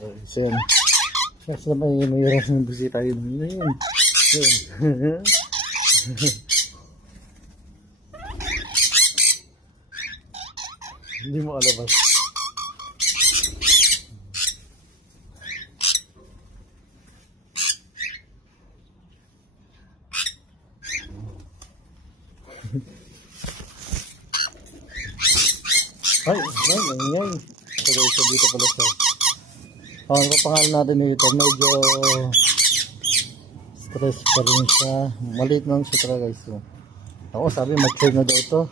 So yan. Kasi na mayroon ng bisita yun. Yun. Hindi mo alabas. Ay, yan. So guys, so dito pala siya. Ang pangalan natin dito, medyo stress pa rin siya. Maliit lang siya talaga guys. So, ako sabi mature na daw ito.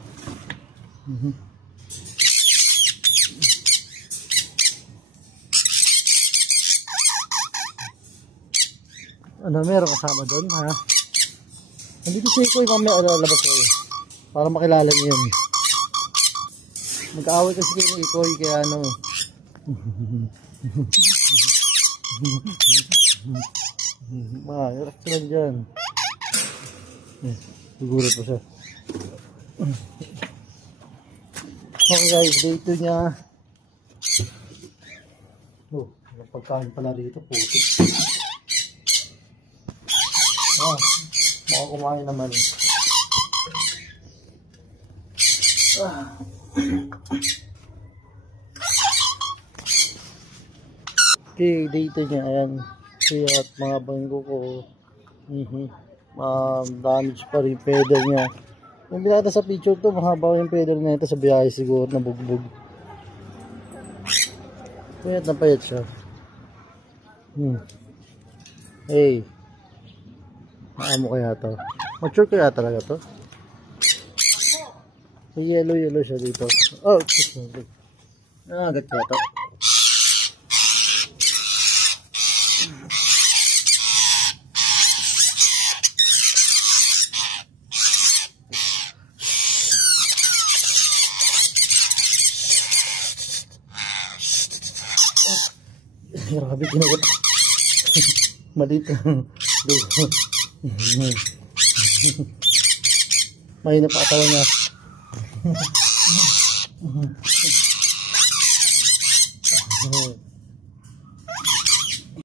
Ano, meron kasama doon ha? Nandito si Ikoy, mamaya labas ko eh. Para makilala niyo yun. Mag-aaway kasi kayo ng Ikoy, kaya ano. Relax lang dyan. Siguro pa siya. Okay guys, day 2 niya. Oh, pagkain pala dito, putik. Baka kumain naman. Okay, dito niya, ayan. Kaya at mga banggo ko, damage pa rin pedal niya. Yung binata sa picture to, mahaba yung pedal na ito sa biyahe siguro, nabugbog. Payat na payat siya. Hey, maamo kaya to? Mature kaya talaga to? Yellow siya dito. Oh, agad kaya to? Grabe kinagat. Malit. Mahina pa katawan niya.